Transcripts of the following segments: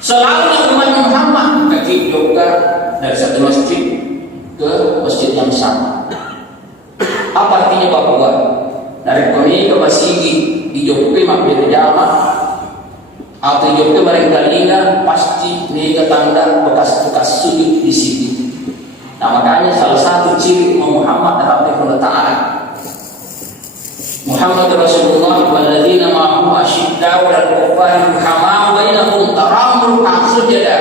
Selalu umat Muhammad kaki yoga dari satu masjid ke masjid yang sama. Apa artinya Papua? Dari kami ke Masigi di Jokowi mampir jama atau Jokowi barangkali pasti nih tanda bekas-bekas sujud di situ. Nah makanya salah satu ciri Muhammad rahimahullah ta'ala, Muhammad Rasulullah walladzina ma'ahu asyidda'u 'alal kuffari ruhama'u bainahum tarahum ruk'an sujada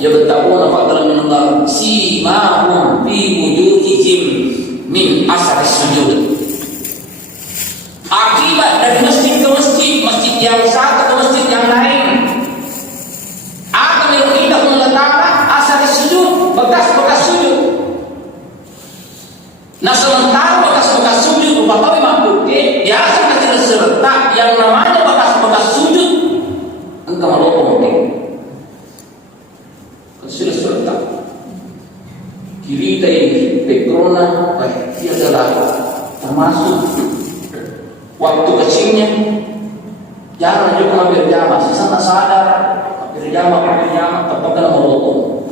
yabtaguna fadlan min Allah simahum fi wujuhihim min asari sujud. Akibat dari masjid ke masjid, masjid yang satu ke masjid yang lain akan dirugikan oleh ta'ala asari sujud, bekas-bekas sujud. Nah sementara bekas-bekas sujud Bapak Ibu biasa kecil serta yang namanya bekas-bekas sujud engkau melopong mungkin kecil serta kiri dari pekrona dia adalah termasuk waktu kecilnya jarang juga hampir jama sisa sadar hampir jama tetap kena melopong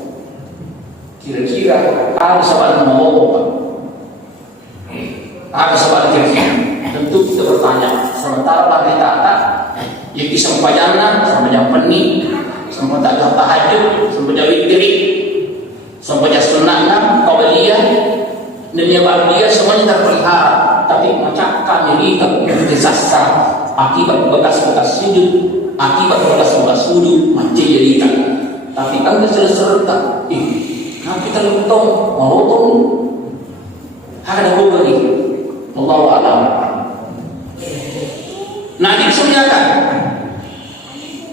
kira-kira harus apa melopong ada soal kira-kira tentu kita bertanya sementara lagi tata yang bisaempajana sampai jam peni sampai tak tahajud sampai jam witri sampai jam sunatnya qabliyah dan yang ba'diyah semuanya terpelihara. Tapi macam kami lihat disasar akibat bekas-bekas sujud, akibat bekas-bekas wudu macam jadi tak. Tapi kan keserta nah kita lutong melotong ada hubungan ini Allahu a'lam. Nah disunahkan.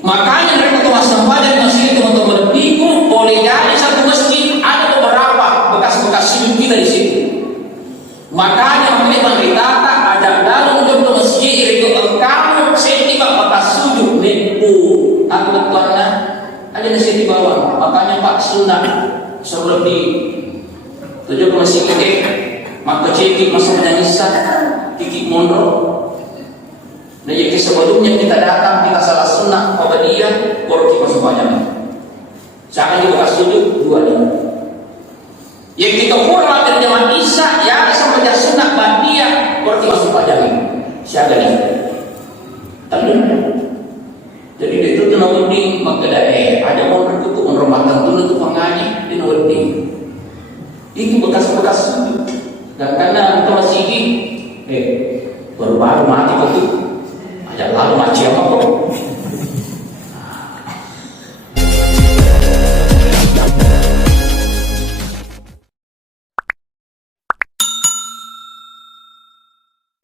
Makanya mereka tuh sempadan masjid itu untuk berpikir boleh jadi satu masjid ada beberapa bekas-bekas sujud kita di situ. Makanya mereka ada dalam untuk masjid itu engkau setiap bekas sujud nipu. Aku tuannya ada di sini bawah. Makanya Pak Sunnah sebelum di tujuh ke masjid ini maka cekik masuk menyanyisan kiki mondok. Nah jadi sebelumnya kita datang kita salah sunnah Muhammadiyah baru kita masuk banyak. Jangan dibuka sujud dua ini. Yang kita kurang dari jamaah Isya ya sampai jam sunnah Muhammadiyah baru kita masuk banyak ini. Siapa ni? Tapi jadi itu tu nawadi maka ada orang itu rumah tentu tu pengaji di nawadi. Itu bekas-bekas sujud. Dan karena kita masih baru-baru mati itu ajak lalu mati apa kok.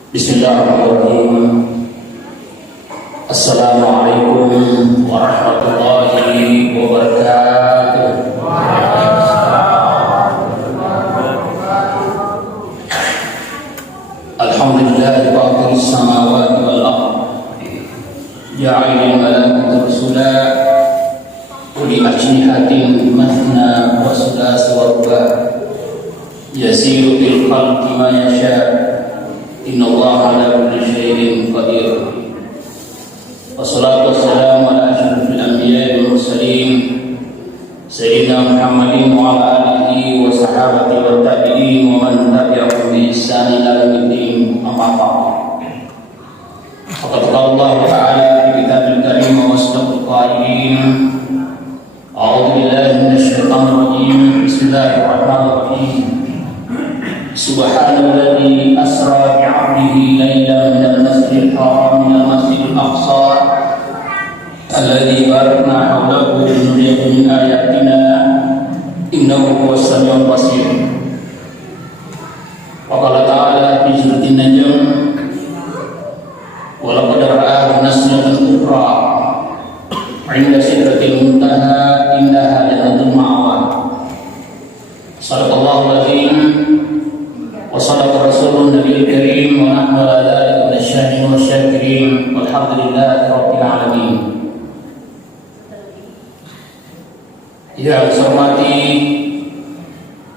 Bismillahirrahmanirrahim. Assalamualaikum warahmatullahi wabarakatuh. Alhamdulillah Rabbil samawati wal ardh ja'alil malaikata rusula uli ajnihatin mathna wa thulatha wa ruba' yasiru bil khalqi ma yasha innallaha ala kulli syai'in qadir. Wassalatu wassalamu ala asyrafil anbiya'i wal mursalin sayyidina Muhammadin wa ala alihi wa sahabatihi wa tabi'in wa man tabi'ahum bi ihsan ila yaumil amma ba'd. Faqad qala Allah ta'ala fi kitabil karim wa asdaqul qailin a'udzu billahi minasy syaithanir rajim bismillahirrahmanir rahim subhanalladzi asra bi 'abdihi lailan minal masjidil haram minal masjidil aqsa alladzi barakna hawlahu linuriyahu min ayatina innahu huwas samiul basir. Wa qala ta'ala fi suratin najm wa laqad ra'ahu nasratan ukhra 'inda sidratil muntaha innaha jannatul ma'wa. Shadaqallahu al-azim wa sadaqa rasulun nabiyil karim wa nahnu ala dzalika minasyahidin wasyakirin walhamdulillahi rabbil alamin. Yang saya hormati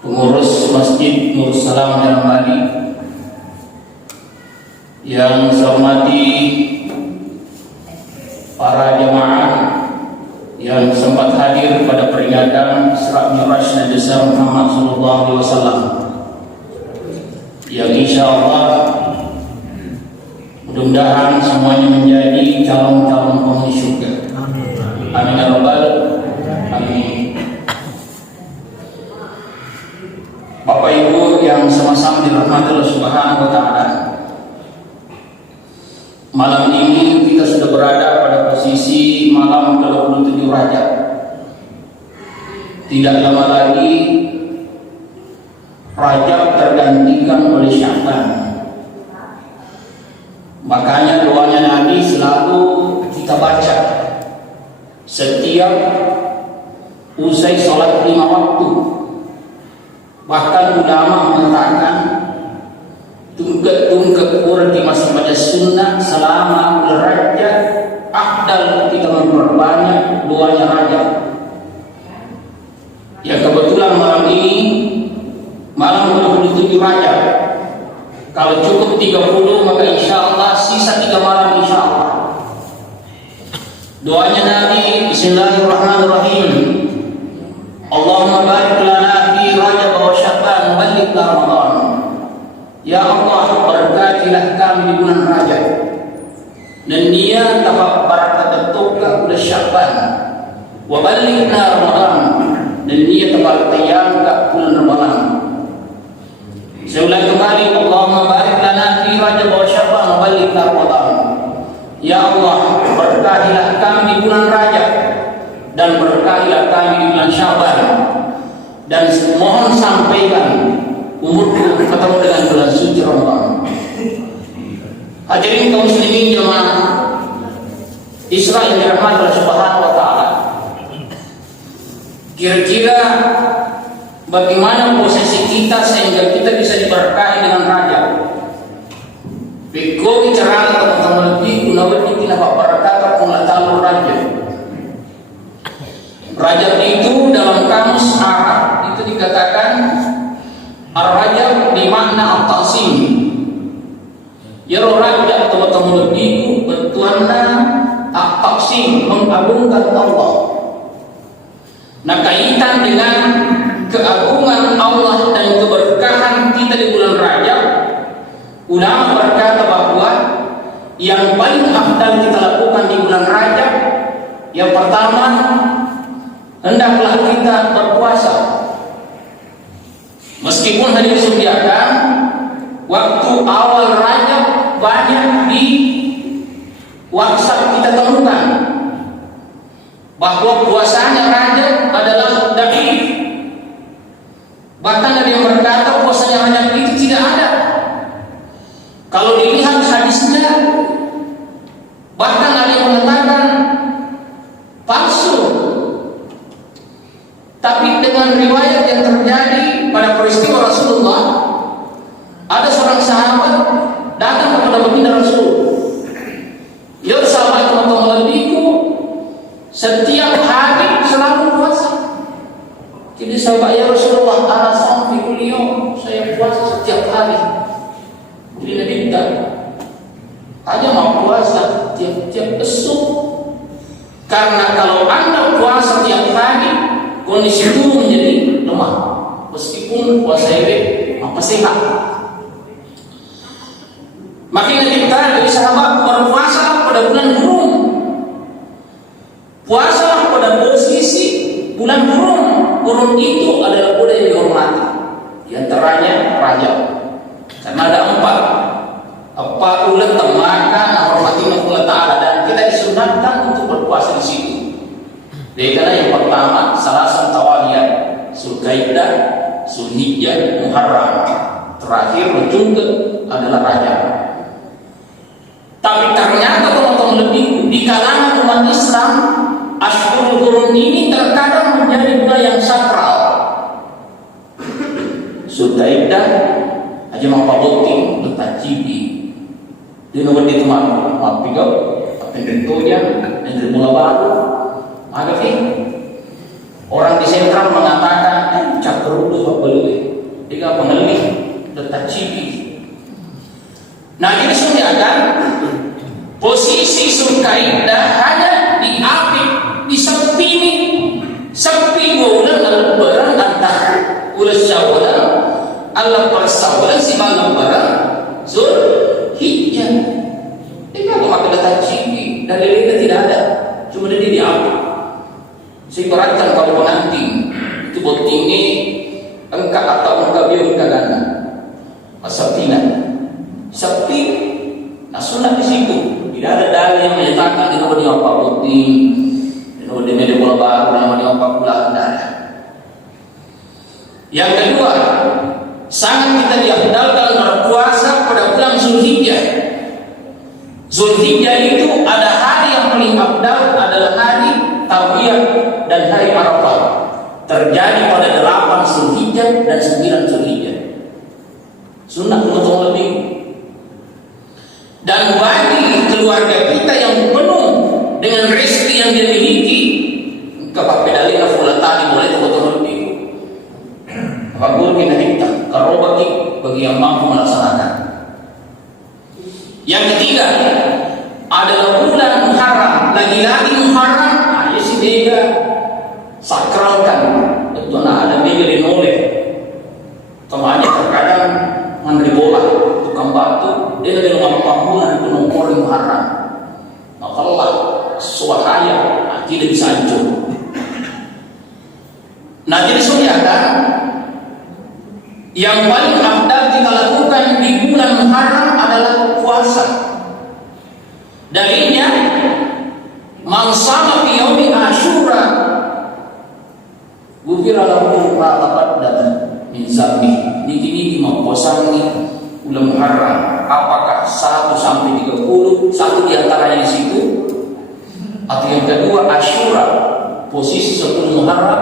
pengurus Masjid Nur Salam Jalan Bali, yang saya hormati para jemaah yang sempat Isra Mi'raj Nabi Muhammad sallallahu alaihi wasallam, yang insyaallah mudah-mudahan semuanya menjadi calon-calon penghuni surga. Amin ya rabbal alamin. Bapak Ibu yang sama-sama dirahmati Allah Subhanahu wa taala, malam ini kita sudah berada pada posisi malam ke-27 Rajab. Tidak lama lagi Rajab tergantikan oleh Sya'ban. Makanya doanya Nabi selalu kita baca setiap usai sholat 5 waktu. Bahkan ulama mengatakan tunggak orang di masa baca sunnah selama Rajab afdal kita memperbanyak doanya Rajab. Ya kebetulan malam ini malam 27 Rajab. Kalau cukup 30 maka insyaallah sisa 3 malam insyaallah. Doanya Nabi, Bismillahirrahmanirrahim. Allahumma barik lana fi Rajab wa Sya'ban wa ballighna Ramadan. Ya Allah, berkatilah kami di bulan Rajab. Dan dia dapat barakat tertukar bulan Sya'ban. Wa ballighna Ramadan. Dan dia dapat tayang ke bulan Ramadan. Saya ulang kembali, Allahumma barik lana fi Rajab wa Sya'ban wa ballighna Ramadan. Ya Allah, berkahilah kami di bulan Rajab dan berkahilah kami di bulan Sya'ban, dan mohon sampaikan umurku ketemu dengan bulan suci Ramadan. Hadirin kaum muslimin jemaah Isra yang dirahmati Allah Subhanahu wa taala. Kira-kira bagaimana posisi kita sehingga kita bisa diberkahi dengan Rajab? Biko bicara teman-teman lebih kunawat ini kenapa berkata penglatalan Rajab. Rajab itu dalam kamus Arab itu dikatakan Ar-Rajab bermakna at-taqsim. Ya Rajab teman-teman lebih bertuanna at-taqsim, mengagungkan Allah. Nah, kaitan dengan keagungan Allah dan keberkahan kita di bulan Rajab, ulama berkata bahwa yang paling afdal kita lakukan di bulan Rajab, yang pertama, hendaklah kita berpuasa. Meskipun hanya disediakan waktu awal Rajab banyak di WhatsApp kita temukan bahwa puasanya Rajab adalah dhaif. Bahkan ada yang berkata puasanya Rajab itu tidak ada. Kalau dilihat hadisnya, bahkan ada yang mengatakan palsu. Tapi dengan riwayat yang terjadi pada peristiwa Rasulullah, ada seorang sahabat datang kepada baginda Rasul. Ya sahabat teman-teman lebihku, setiap hari selalu puasa. Jadi sahabat, ya Rasulullah, ana saum fi kulli yawm, saya puasa setiap hari. Jadi Nabi tidak hanya mau puasa tiap esok, karena kalau anda puasa tiap hari, kondisi itu menjadi lemah. Meskipun puasa ini apa sehat. Makanya kita dari sahabat berpuasa pada bulan Muharram. Puasa pada posisi bulan Muharram. Muharram itu adalah bulan yang dihormati. Di antaranya Rajab. Karena ada 4 ulat makan hormati Allah Ta'ala, dan kita disunatkan untuk berpuasa di situ. Dari karena yang pertama Salasan Tawaliyah, Zulkaidah, Zulhijjah, Muharram. Terakhir menjungkit adalah Rajab. Tapi ternyata teman-teman lebih di kalangan umat Islam, Ashhurul Hurum ini terkadang menjadi bulan yang sakral. Zulkaidah aja mau paboting letak cibi di nomor di teman mapigo pendentonya dan mula baru agak orang di sentral mengatakan cakrudu babalui tiga pengelih letak cibi. Nah, ini sunyakan posisi Zulkaidah hanya di akhir di sepi bulan Si beratkan kalau nanti itu botingnya engkak atau engkak biar engkak gana. Asapina, sepi. Nah sunat di situ. Tidak ada dalil yang menyatakan di nomor 4 boting, di nomor di media bola baru, nomor 4 bulan tidak ada. Yang kedua, sangat kita diafdalkan berpuasa pada bulan Zulhijjah. Zulhijjah itu ada hari yang paling afdal adalah hari Tarwiyah dan hari Arafah. Terjadi pada 8 Zulhijjah dan 9 Zulhijjah. Sunnah untuk lebih. Dan bagi keluarga kita yang penuh dengan rezeki yang dia miliki, kepapedalina fulatani mulai betul lebih. Kabur kita minta kalau bagi yang mampu melaksanakan. Yang ketiga adalah bulan Muharram, lagi-lagi Muharram, ayo si mega sakralkan. Itu ada mega dinoleh. Kemana terkadang mandiri bola, tukang batu, dia dari rumah pambulan itu nongkrong di Muharram. Maka Allah suahaya, tidak bisa hancur. Nah jadi saudara, yang paling afdal kita lakukan di bulan Muharram adalah puasa. Dalilnya, man shama fi yaumi Asyura ghufira lahu ma taqaddama min dzambi. Niki memposangi bulan Muharram. Apakah 1 sampai 30, satu di antaranya di situ, atau yang kedua Asyura, posisi 10 Muharram,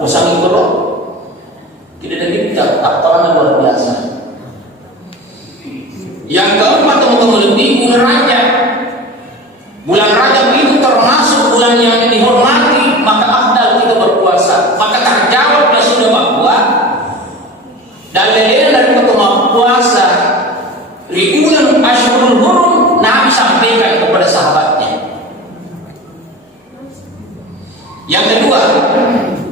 posangi kalau tidak ada kita apalagi luar biasa. Yang keempat teman-teman lebih bulan Rajab. Bulan Rajab itu termasuk bulan yang dihormati, maka afdal kita berpuasa. Maka terjawablah sudah bahwa dalil dari pertemuan puasa ribuan Asyurul Hurum Nabi sampaikan kepada sahabatnya. Yang kedua,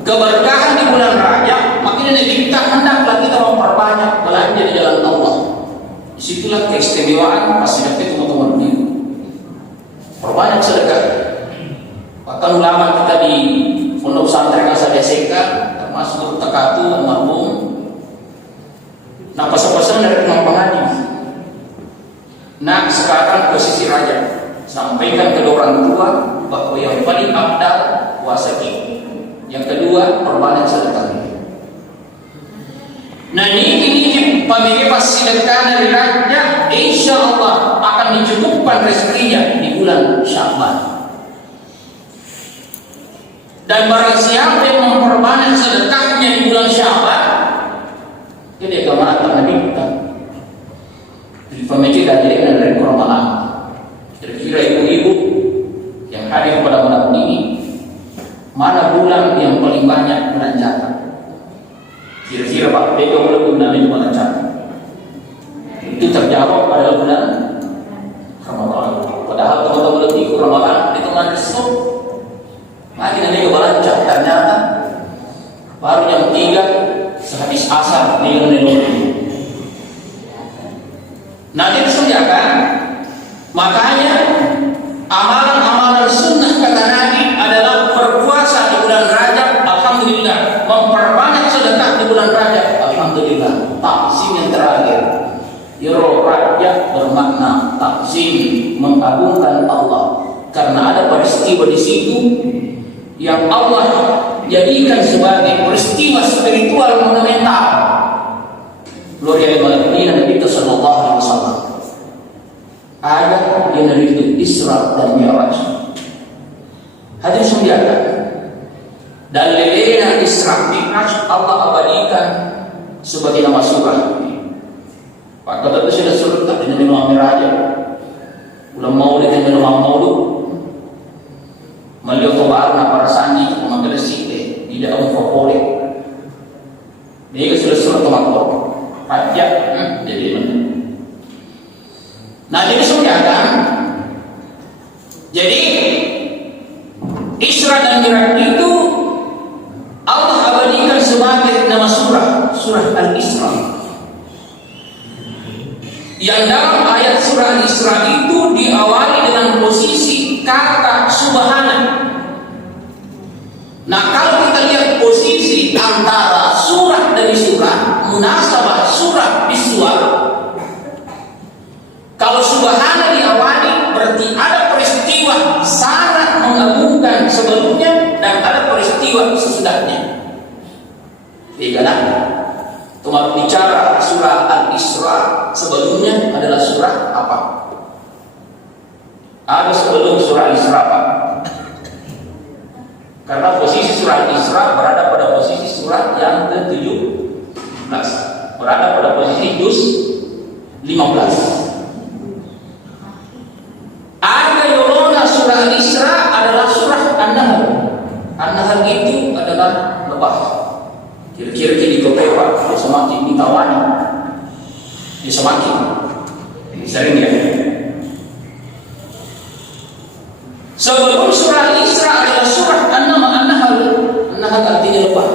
keberkahan di bulan Rajab, makin kita hendaklah kita memperbanyak belanja di jalan Allah. Disitulah keistimewaan pasti itu teman-teman ini. Perbanyak sedekah. Bahkan ulama kita di Pondok Pesantren Asal Seka, termasuk Takatu almarhum, nah pesan-pesan dari Imam Pengaji. Nah sekarang posisi Rajab, sampaikan ke orang tua bahwa yang paling afdal puasa kita. Yang kedua, perbanyak sedekah. Nah ini pemikir pas sedekah dari Rajab, insya Allah akan dicukupkan rezekinya di bulan Sya'ban. Dan barang siapa yang memperbanyak sedekahnya di bulan Sya'ban, dia kemana tangan kita. Di pemikir dari Ramadan. Kira-kira ibu-ibu yang hadir pada malam ini, mana bulan yang paling banyak belanjakan? Kira-kira Pak Bego belum namanya belanjakan. Itu terjawab pada bulan Ramadan. Padahal teman-teman lebih ikut Ramadan di tengah besok makin ada belanja. Ternyata baru jam 3 sehabis asar nilai. Nanti disediakan. Makanya amalan-amalan sunnah kata Nabi adalah berpuasa di bulan Rajab, alhamdulillah. Memperbanyak sedekah di bulan Rajab, alhamdulillah. Taksim yang terakhir, Yoro Rajab bermakna taksim, mengagungkan Allah. Karena ada peristiwa di situ yang Allah jadikan sebagai peristiwa spiritual fundamental. Gloria al Nabi sallallahu alaihi wasallam. Ayat yang dari itu Isra dan Mi'raj. Hadis sembilan. Dan lelena Isra Mi'raj Allah abadikan sebagai nama surah. Pak kata itu sudah surut tak dengan nama Mi'raj. Ulang maulid dengan nama maulud. Melihat tobarna para sanji mengambil site tidak favorit. Dia sudah surut tomakor. Raja jadi mana? Nah jadi saudara, jadi Isra dan Mi'raj itu Allah abadikan sebagai nama surah Al-Isra. Yang dalam ayat surah Al-Isra itu diawali dengan posisi kata subhana. Nah, kalau kita lihat posisi antara surah demi surah, munasabah surah biswa, kalau subhana diawali berarti ada peristiwa sangat mengagumkan sebelumnya dan ada peristiwa sesudahnya. Bagaimana? Cuma bicara surah Al-Isra sebelumnya adalah surah apa? Ada sebelum surah Isra Pak? Karena posisi surah Isra berada pada posisi surah yang ke-17, berada pada posisi juz 15. Ada yolona surah Isra adalah surah An-Nahl. An-Nahl itu adalah lebah. Kira-kira di kopewa, dia semakin ditawani, dia semakin sering ya. Sebelum surah Isra adalah surah An-Nahl. An-Nahl artinya lebah.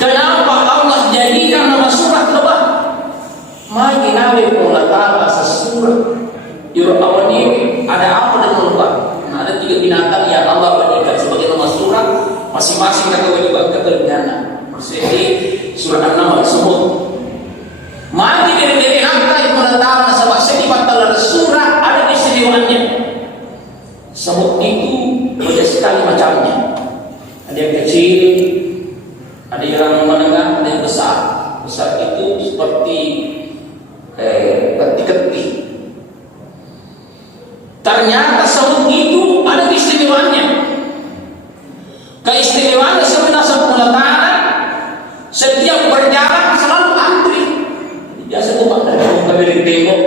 Kenapa Allah jadikan nama surah lebah? Magi nabi Allah Ta'ala sesurah awal ini ada apa dengan lebah? Nah, ada 3 binatang yang Allah berikan sebagai nama surah, masing-masing kewajiban kelebihan. Persegi surah An-Nahl semut. Magi dari angka yang Allah Ta'ala sebab setiap surah ada istimewanya. Semut itu banyak sekali macamnya. Ada yang kecil, ada yang menengah, ada yang besar. Besar itu seperti keti-keti. Ternyata semut itu ada keistimewaannya. Keistimewaannya sebenarnya Allah Ta'ala setiap berjalan selalu antri. Biasa umat dari muka beri tembok,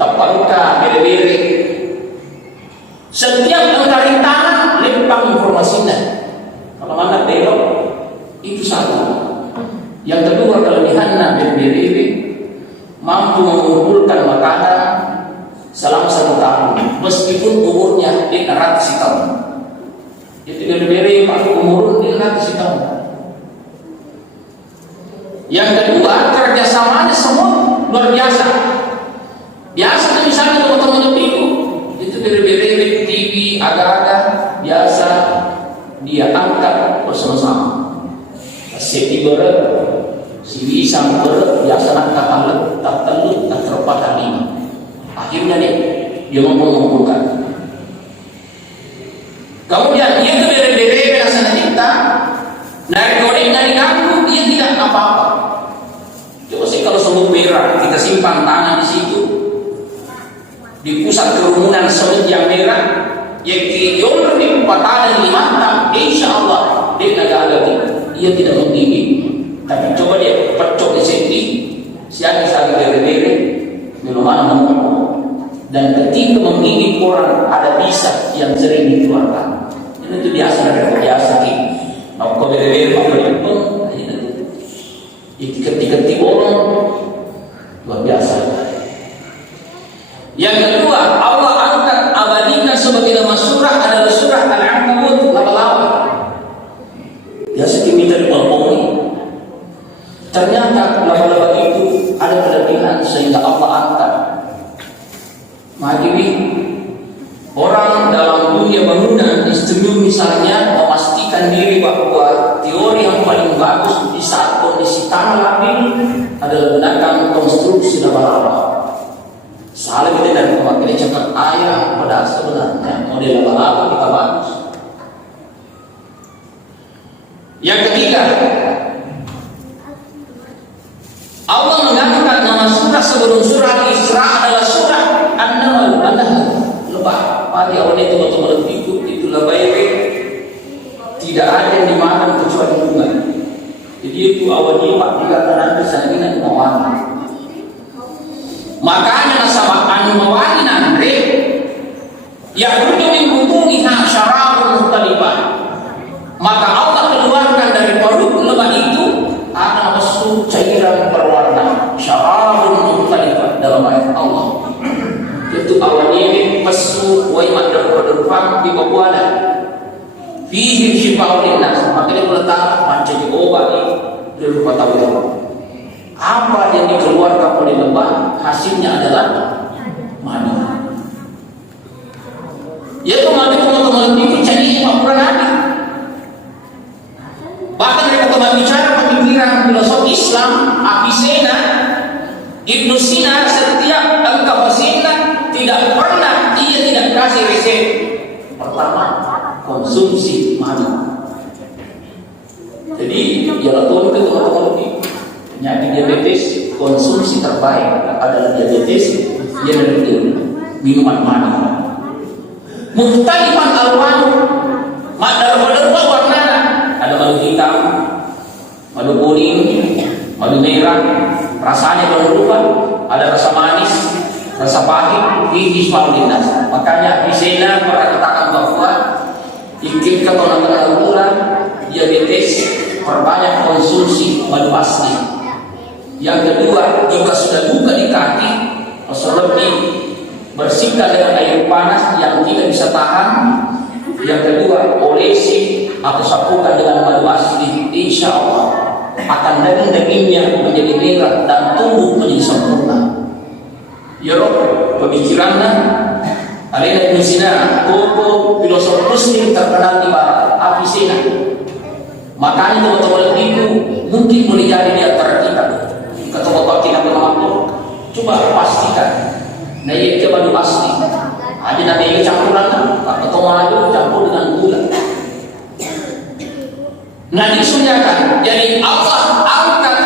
tapangka beri-beri. Setiap angkaring tangan lempang informasinya. Kalau mana belok itu satu. Yang kedua kelebihannya beri-beri mampu mengumpulkan makanan selama 1 tahun meskipun umurnya 100 tahun. Itu beri-beri umur 100 tahun. Yang kedua kerjasamanya semua luar biasa. Biasa misalnya teman-teman itu beri-beri TV agak-agak biasa dia angkat bersama-sama. Si berat, si bisa berat biasa nak kapalet, tak telut, tak terpakat 5. Akhirnya dia mengumpulkan. Kemudian dia beri-beri biasa kita dari koding dari ganggu dia tidak apa-apa. Coba sih kalau semut merah kita simpan tangan di situ. Di pusat kerumunan semut yang merah, yang diolong di patahan 5 tahun, insya Allah dia agak dia tidak menggigit. Tapi coba dia pecok di sini, siapa saling beri-beri, minuman dan ketika menggigit orang ada bisa yang sering dikeluarkan. Itu biasa dari biasa ki. Mau kau beri-beri pun, ketika orang luar biasa. Yang kedua, Allah angkat abadikan sebagai nama surah adalah surah Al-Ankabut 88. Biasa kita dipompong. Ternyata laba-laba itu ada kelebihan sehingga Allah angkat. Magi orang dalam dunia bangunan istimewa misalnya memastikan diri bahwa teori yang paling bagus di saat kondisi tanah labil adalah menggunakan konstruksi laba-laba. Salah kita dan memakai cepat ayam pada sebenarnya model laba-laba kita bagus. Yang ketiga, Allah mengangkat nama surah sebelum surah Isra adalah surah An-Nahl, lebah. Pada awal itu betul-betul itu lebah tidak ada yang dimakan kecuali bunga. Jadi itu awalnya Pak tidak nanti saya ingin mewani. Makanya nasabah mewani nanti yang min butuniha syarabun mukhtalifah. Maka Allah keluarkan dari perut lebah itu akan masuk cairan berwarna syarabun mukhtalifah dalam ayat Allah. Itu awalnya pesu wa imadah berdurfan di Babuana fihi syifa'un linnas. Maka dia meletak menjadi obat dari rumah tawar. Apa yang dikeluarkan oleh lebah hasilnya adalah mani. Yaitu mani teman-teman itu kasih resep. Pertama, konsumsi madu. Jadi jangan turun ke teman-teman ini. Penyakit diabetes, konsumsi terbaik adalah diabetes yang dari minuman madu. Mukhtalifan alwan, madu warna, ada madu hitam, madu kuning, madu merah, rasanya berubah, ada rasa manis, rasa pahit, ini semua lintas. Makanya di sana pernah katakan bahwa ikut ketonatan ukuran diabetes, perbanyak konsumsi madu asli. Yang kedua, jika sudah luka di kaki, lebih bersihkan dengan air panas yang tidak bisa tahan. Yang kedua, olesi atau sapukan dengan madu asli, insya Allah akan daging-dagingnya menjadi merah dan tumbuh menjadi sempurna. Ya Rob, pemikirannya Alena Ibn Sina, tokoh filosof muslim terkenal di barat, Avicenna. Makanya teman-teman itu mungkin boleh jadi di antara kita. Ketemu kita bermakhluk, coba pastikan. Nah, ini madu asli. Ada nabi campuran, atau madu campur dengan gula. Nah, disunyakan. Jadi Allah angkat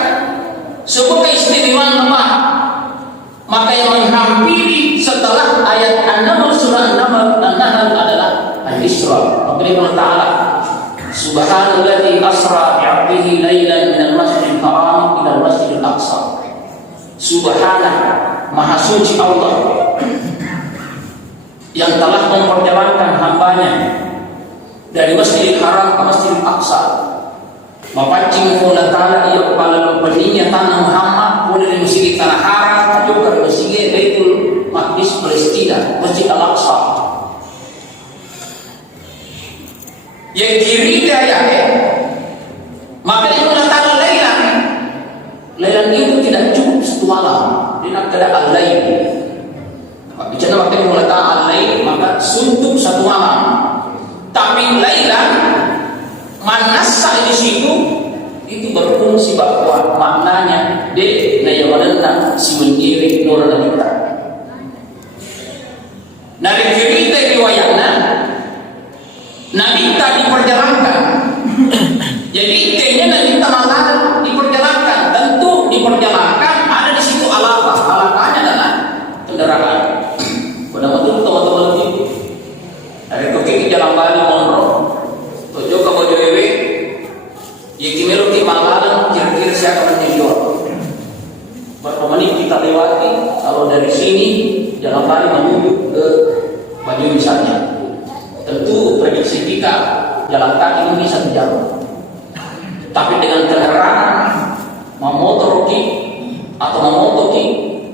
sebuah keistimewaan lemah. Maka yang menghampiri setelah ayat An-Naml surah An-Nahl adalah Al-Isra. Allah Ta'ala Subhanalladzi asra bi'abdihi lailan minal masjidil haram ila al-masjidil aqsa. Subhanallah, maha suci Allah yang telah memperjalankan hambanya dari Masjidil Haram ke Masjidil Aqsa. Mapancing Allah Ta'ala ia kepala peningnya tanah Muhammad boleh di Masjid Tanah Haram juga di Masjid Baitul Maqdis Palestina, Masjid Al-Aqsa. Yang kiri daya maka itu Allah Ta'ala Lailan itu tidak cukup satu malam. Dia nak ada al-lail. Bicara waktu Allah Ta'ala al-lail maka suntuk satu malam. Tapi Lailan manasa di situ itu berfungsi bahwa maknanya de nayawanana si mengiring nur nabita. Dari cerita riwayatnya nabita diperjalankan. Jadi kayaknya nabita malah diperjalankan. Tentu diperjalankan ada di situ alaqah. Alaqahnya adalah kendaraan. Benar-benar teman-teman itu dari Tokyo Jalan Bali Monroe Tojo ke Bojoewe Yekimelo di Malalang kira-kira saya akan menjual. Berapa menit kita lewati kalau dari sini Jalan Bali menuju ke Baju misalnya. Tentu prediksi kita jalan kaki ini 1 jam. Tapi dengan kendaraan memotor atau memotoki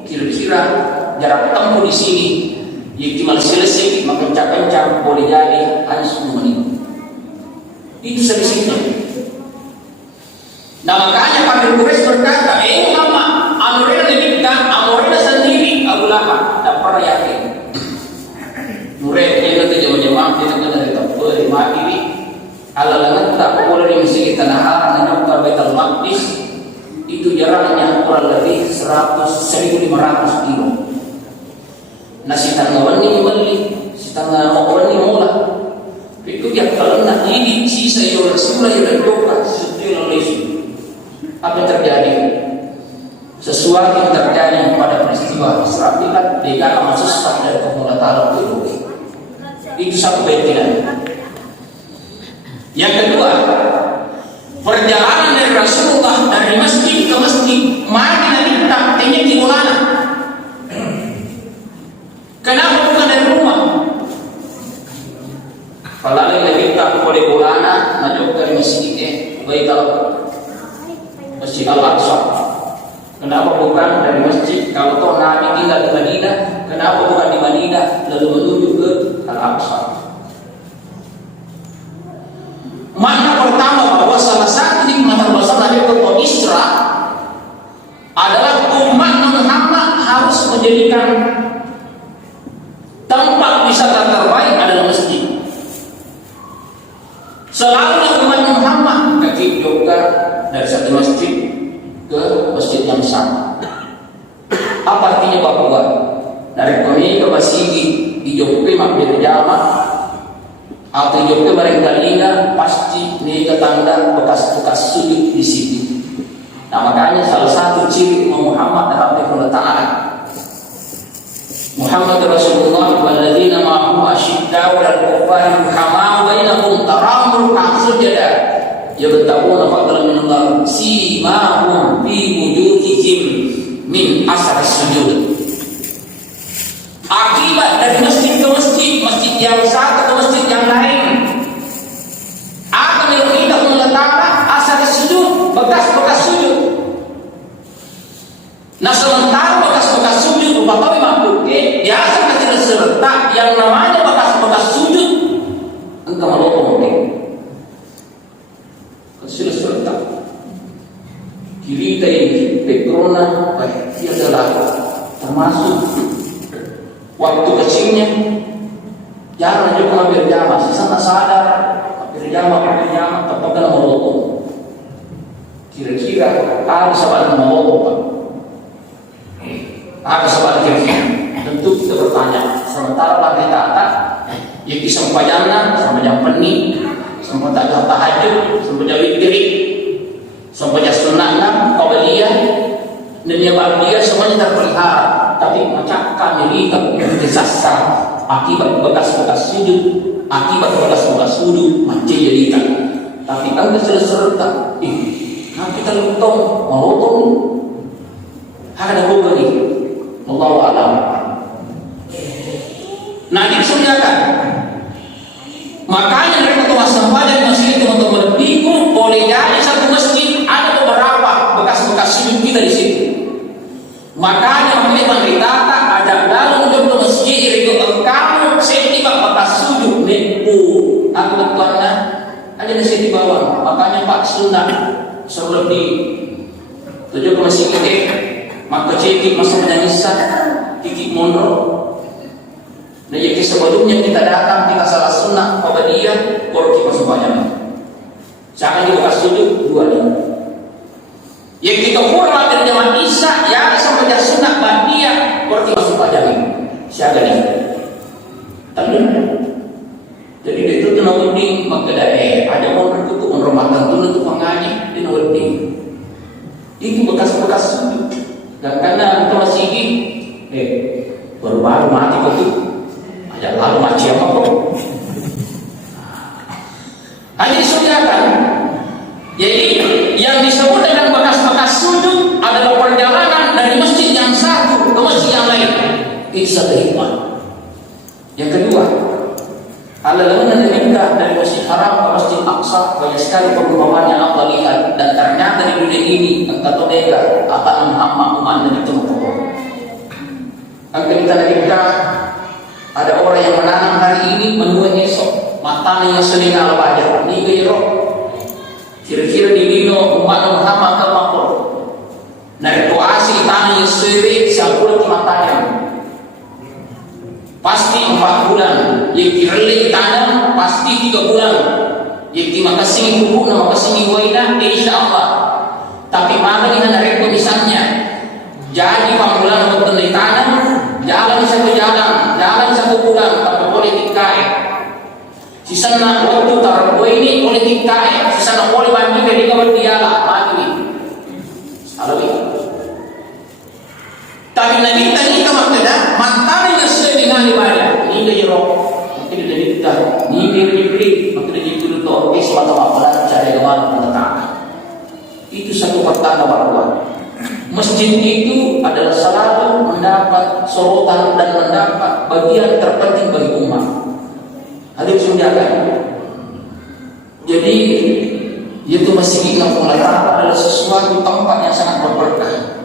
kira-kira jarak tempuh di sini Yekimel selesai mencapai boleh jadi hanya 10 menit. Itu selisihnya. Nah makanya Pak Quraisy berkata, Muhammad, amorena dibikkan, amorena sendiri Abu Lahab tak pernah yakin. Murid yang kata jemaah tidak kena dari tempur dari mati alalangan tak boleh di Masjid Tanah Haram dan ke Baitul Maqdis itu jaraknya kurang lebih 1.500 kilo. Nasi tanggawan ini beli, si tanggawan ini mula. Itu dia kalau nak ini sisa yang semula yang berdoa setiap lesu. Apa yang terjadi? Sesuatu yang terjadi pada peristiwa Israel dia akan sesat dari Allah Ta'ala itu. Itu satu bentilan. Yang kedua, perjalanan dari Rasulullah dari masjid ke masjid Madinah itu taktinya gimana? Kenapa bukan dari rumah? Kalau Nabi tak boleh bolana, najok dari masjid Masjid Al-Aqsa. Kenapa bukan dari masjid? Kalau toh Nabi tinggal di Madinah, kenapa bukan di Madinah lalu menuju ke Al-Aqsa? Makna pertama bahwa salah satu hikmah terbesar dari Tokoh Isra adalah umat Muhammad harus menjadikan tempat wisata terbaik adalah masjid. Selalu umat Muhammad kaki juga dari satu masjid ke masjid yang sama. Apa artinya bahwa dari Koni ke Masigi ijokke berjama atau ijokke bareng telinga, pasti nega tanda bekas-bekas sujud di situ. Nah makanya salah satu ciri Muhammad dalam penetapan Muhammad Rasulullah walladzina ma'ahu asyidda'u 'alal kuffari ruhama'u bainahum tarahum ruk'an sujada yabtaguna fadlan min Allah simahum fi wujuhihim min asar sujud. Akibat dari masjid ke masjid, masjid yang satu ke masjid yang lain akan kita meletakkan asar sujud, bekas-bekas sujud. Nah sementara bekas-bekas sujud bapak makhluk biasa kecil serta yang namanya bekas-bekas sujud engkau melotong kecil serta kiri dari pekrona dia adalah termasuk waktu kecilnya jarang juga ngambil jama, sisa tak sadar ngambil jama tetap dalam melotong. Kira-kira ada sahabat melotong ada sahabat kira-kira tentu kita bertanya sementara lagi tak yang disampaikan sampai jam pening sampai tak tahajud sampai jam witir sampai jam sunatnya qabliyah dan yang dia semuanya terpelihara. Tapi macam kami lihat disasar akibat bekas-bekas sujud, akibat bekas-bekas wudhu macam jadi. Tapi kan selesai nah kita lutong melotong ada bukan ini Allahu a'lam. Nah disunahkan makanya mereka tuh sampai dari masjid teman-teman bingung boleh jadi satu masjid ada beberapa bekas-bekas sujud kita di situ. Makanya memang ditata ada dalam jumlah masjid itu engkau setiap bekas sujud nepu aku tuannya ada di sini bawah. Makanya Pak Sunnah sebelum di tujuh ke masjid ini maka cekik masuk menyanyisan kiki mondro. Nah jadi sebelumnya kita datang kita salah sunnah Muhammadiyah korki masuk banyak. Jangan di bekas sujud dua nih. Yang kita kurang dari zaman Isa ya sampai jam sunnah Muhammadiyah korki masuk banyak nih. Siapa nih? Tapi jadi itu tuh nawarding maka ada orang itu tuh rumah tentu untuk mengaji di nawarding. Itu bekas-bekas sujud. Dan karena kita masih baru-baru mati betul. Ada lalu mati apa kok? Hanya disediakan. Jadi yang disebut dengan bekas-bekas sujud adalah perjalanan dari masjid yang satu ke masjid yang lain. Itu satu hikmah. Yang kedua, adalah memindah dari Masjid Haram ke Masjid Aqsa banyak sekali perubahan yang Allah lihat dan ternyata di dunia ini kata mereka akan umat dan itu akan kita nikah ada orang yang menanam hari ini menuai esok matanya yang seling ala bajar ini biro kira-kira di Lino umat Muhammad ke makhluk dari koasi tanah yang seri siapula ke matanya pasti 4 bulan yang kireli tanam pasti 3 bulan yang dimakasih buku nama makasih waidah insyaallah. Tapi mana dengan rekor misalnya jadi panggulan untuk tanam jalan satu bulan tapi politik kaya sisana waktu taruh ini politik kaya sisana boleh bantu jadi kawan dialah mati alami. Tapi nanti tadi kamu tidak mantan yang sesuai dengan ibadah ini dia roh mungkin jadi kita ini diberi mungkin jadi itu tuh semata mata cara kemana kita itu satu pertanda bahwa masjid itu adalah selalu mendapat sorotan dan mendapat bagian terpenting bagi umat. Hadis menjaga. Jadi itu masjid yang adalah sesuatu tempat yang sangat berberkah.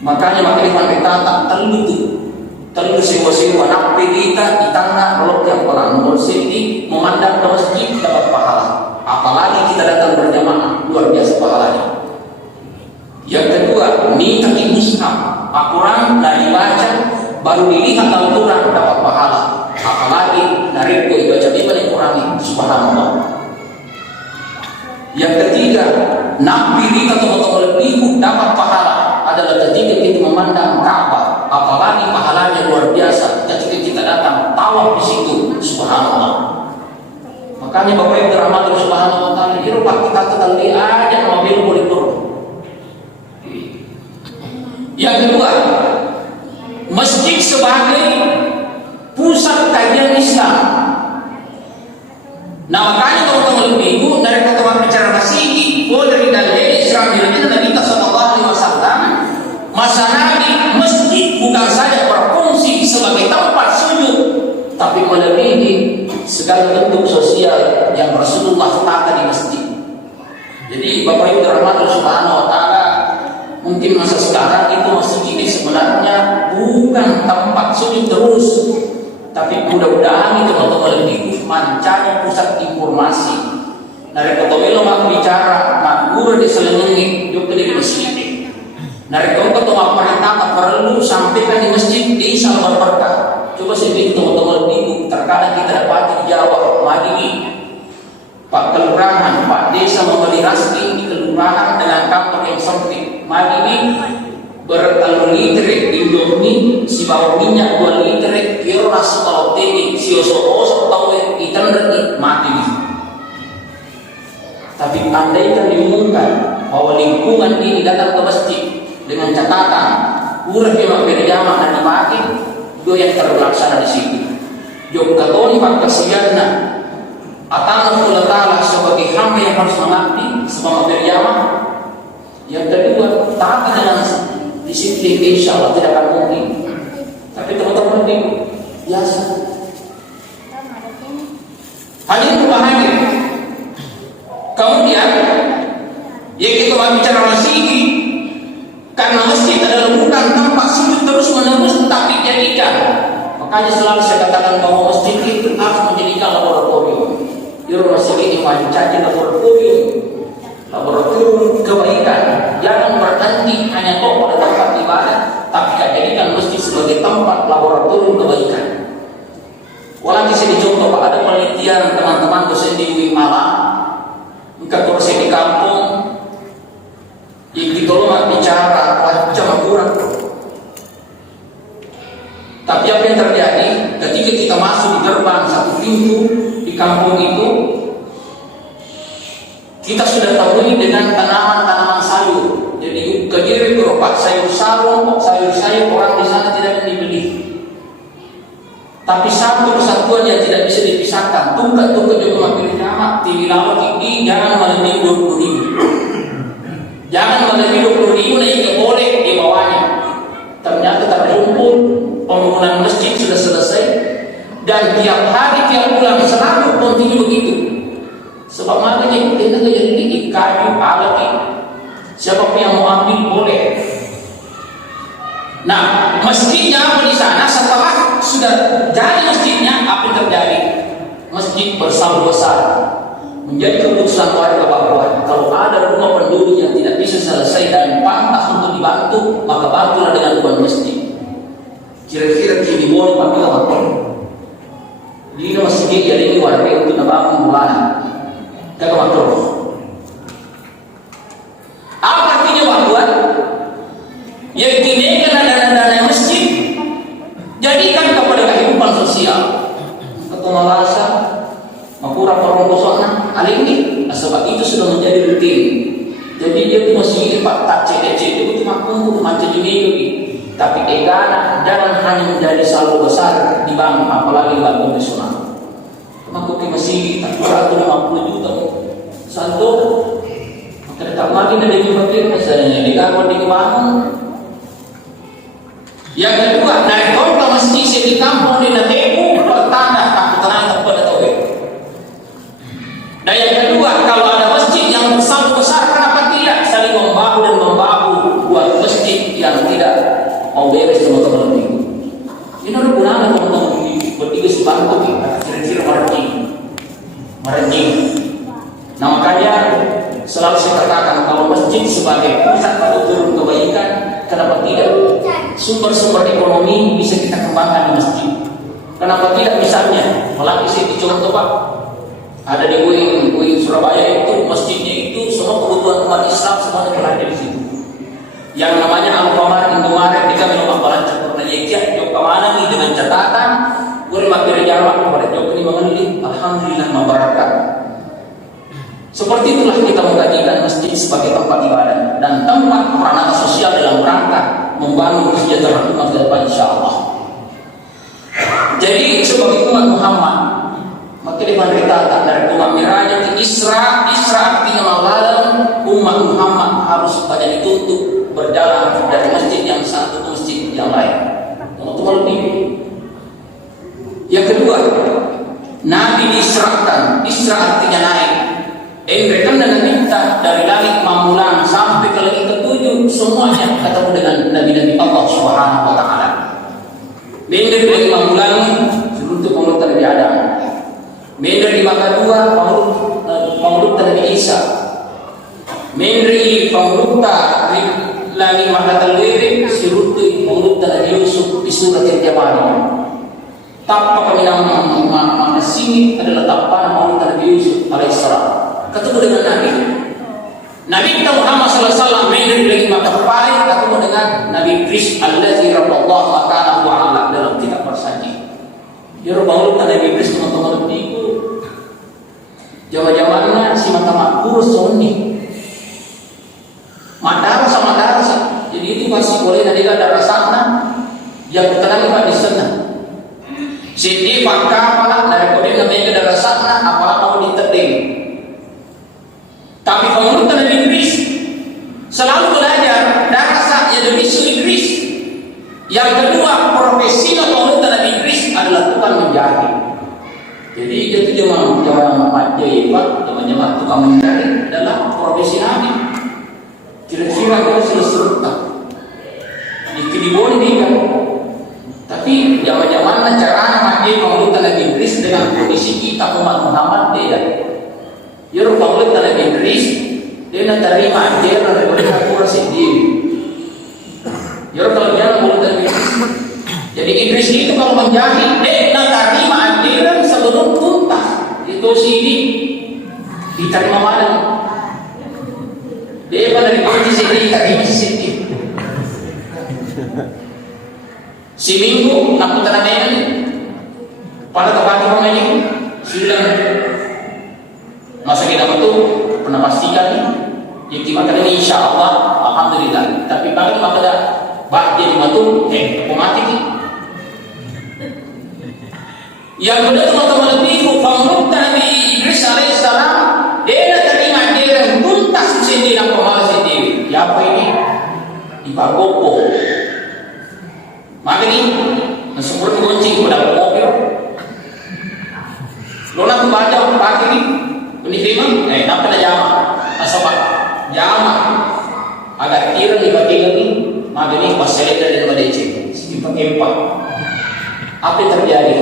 Makanya kita tak terlalu sewa-sewa napi kita di tanah rolok yang pelan bersih memandang ke masjid dapat pahala. Apalagi kita datang berjamaah luar biasa pahalanya. Yang kedua, niat mushaf Al-Quran dari baca baru dilihat Al-Quran dapat pahala. Apalagi dari baca Al-Quran subhanallah. Yang ketiga, nabi kita teman-teman ibu dapat pahala adalah ketika kita memandang Ka'bah. Apalagi pahalanya luar biasa ketika kita datang tawaf di situ, subhanallah. Makanya Bapak Ibu dirahmati Allah Subhanahu wa taala, di rumah kita tertali aja mobil boleh turun. Yang kedua, masjid sebagai pusat kajian Islam. Nah makanya teman-teman ibu dari ketua bicara masih boleh dari Islam dari Nabi Sallallahu Alaihi Wasallam, masa Nabi masjid bukan saja berfungsi sebagai tempat sujud, tapi melebihi segala bentuk sosial yang Rasulullah tata di masjid. Jadi Bapak Ibu dirahmati Allah Subhanahu wa taala, mungkin masa sekarang itu masjid ini sebenarnya bukan tempat sujud terus, tapi mudah-mudahan itu teman-teman lebih mencari pusat informasi. Dari ketua mak bicara, mak guru diselengengi juga di masjid. Dari ketua perintah perlu sampaikan di masjid di salam berkah. Coba sedikit teman-teman lebih terkadang kita dapat dijawab lagi Pak Kelurahan, Pak Desa membeli raskin di kelurahan dengan kantor yang sempit. Mari ini bertelur liter Indomie, si bawa minyak 2 liter, kira si bawa tegi, si osok-osok tahu ikan dan mati nih. Tapi andaikan diumumkan bahwa lingkungan ini datang ke masjid dengan catatan kurang kemak berjamaah dan dipakai, do yang terlaksana di situ. Jogja toni pak kasihanna atau Allah Ta'ala sebagai hamba yang harus mengabdi sebagai berjamaah. Yang kedua, taat dengan disiplin, insya Allah tidak akan mungkin. Tapi teman-teman ini biasa. Hadirin bahagia. Kemudian, yang kita bicara masjid, karena masjid adalah bukan tempat sujud terus menerus, tapi jadikan. Makanya selalu saya katakan bahwa masjid itu harus menjadikan laboratorium. Di rumah masjid ini menjadi laboratorium kebaikan. Jangan berhenti hanya pada tempat ibadah, tapi jadikan masjid sebagai tempat laboratorium kebaikan. Walau saya dicontoh Pak, ada penelitian teman-teman dosen di UI Malang, kantor saya di kampung, yang ditolong bicara macam kurang. Tapi apa yang terjadi ketika kita masuk di gerbang satu pintu di kampung itu, kita sudah temui dengan tanaman-tanaman sayur. Jadi kejiri berupa sayur sarung, sayur-sayur orang di sana tidak dibeli. Tapi satu kesatuan yang tidak bisa dipisahkan. Tungkat-tungkat juga makin lama, tinggi lama tinggi, jangan melebihi 20.000. Jangan melebihi 20.000 dan tidak boleh di bawahnya. Ternyata terkumpul, pembangunan masjid sudah selesai, dan tiap hari, tiap bulan selalu kontinu begitu. Sebab makanya kita jadi kayu alat ini. Siapa yang mau ambil boleh. Nah, masjidnya apa di sana setelah sudah jadi masjidnya, apa yang terjadi? Masjid bersalur besar. Menjadi keputusan warga bahwa kalau ada rumah penduduk yang tidak bisa selesai dan pantas untuk dibantu, maka bantulah dengan uang masjid. Kira-kira kini boleh pakai apa? Di masjid jadi ini warga untuk nabangun bulanan. Kata makro. Apa artinya bahwa yang dinaikkan dana masjid jadikan kepada kehidupan sosial. Ketemu rasa makura perongkosona alih ini, sebab itu sudah menjadi rutin. Jadi dia itu masih pak tak cek itu cuma kumpul macam ini. Tapi egana jangan hanya menjadi saldo besar di bank, apalagi di bank konvensional. Maka masih tak kurang 50 juta saldo. Maka dekat lagi dari fakir misalnya di kamar di bangun. Yang kedua, naik kontra masjid di kampung di Natebu bertanda tak tenang kepada tauhid. Dan yang kedua, kalau ada masjid yang besar, kenapa tidak saling membahu dan membahu buat masjid yang tidak mau beres teman-teman ini. Ini ada gunanya teman-teman ini bertiga sebantu kita kira-kira merenjing. Nah makanya selalu saya katakan kalau masjid sebagai pusat turun kebaikan, kenapa tidak sumber-sumber ekonomi bisa kita kembangkan di masjid? Kenapa tidak misalnya melapisi di contoh Pak, ada di UIN Surabaya itu masjidnya itu semua kebutuhan umat Islam semuanya berada di situ. Yang namanya Al-Qamar Indomaret di kami rumah Balancar Pernayekya Jok kemana nih dengan catatan boleh materi jarak kepada jauh ini mengenali alhamdulillah mabarakah. Seperti itulah kita mengajikan masjid sebagai tempat ibadah dan tempat peranata sosial dalam rangka membangun kesejahteraan umat ke depan insyaallah. Jadi sebagai umat Muhammad maka di mana kita dari umat Miraja ke Isra artinya malam umat Muhammad harus pada dituntut berjalan dari masjid yang satu ke masjid yang lain untuk lebih. Yang kedua, Nabi diisrakan. Isra artinya naik. Mereka dengan minta dari langit Mamulang sampai ke langit ketujuh semuanya ketemu dengan Nabi-Nabi Allah Subhanahu Wa Taala. Dari langit Mamulang untuk pengurutan Nabi Adam. Dari maka dua pengurutan Nabi Isa. Dari pengurutan langit maka teliri sirutu pengurutan Nabi Yusuf di surat Al-Jamal. Tanpa kami nama sini adalah tapan pengurutan Nabi Yusuf alaihissalam. Ketemu dengan Nabi kita Muhammad sallallahu alaihi wasallam dari lagi mata paling ketemu dengan Nabi Idris allazi rabballahu makanahu ala dalam 3 persaji. Dia rubah Nabi Idris teman-teman itu zaman-zamannya si mata makmur sonni. Madarasa. Jadi itu masih boleh nanti ada rasana yang bertenang di sana. Sini fakta apalah dari kode namanya ke darasana apalah mau diterding. Tapi pengurutan Nabi Idris selalu belajar darasa ya demi Idris. Yang kedua profesinya pengurutan Nabi Idris adalah tukang menjahit. Jadi itu zaman zaman tukang menjahit adalah profesi Nabi. Kira-kira kita selesai. Itu boleh kan. Tapi zaman-zaman cara mati pengurutan Nabi Idris dengan kondisi kita umat Muhammad beda. Yur pengurutan Nabi Idris dia nak terima dia nak bersyukur sendiri. Yur kalau dia pengurutan Nabi Idris, jadi Idris itu kalau menjahit dia nak terima ajaran sebelum tuntas itu sini diterima mana? Dia pada di sini terima sini. Si minggu nak putar ini pada tempat orang ini silang masa kita betul pernah pastikan yang kita ini insya Allah alhamdulillah. Tapi kalau kita ada bah dia betul otomatis. Yang kedua teman-teman lebih pengurutan Nabi Idris alaihissalam dia terima dia yang tuntas sendiri dan pemalas sendiri. Ya apa ini di Pagopo. Maka ini seperti gonceng pada mobil. Lona tu baca pagi ni, penitiman, nampak ada jama, asopak jama, agak tirang di bagian ini, maka ini pas saya dari nama DC, simpan empat. Apa yang terjadi?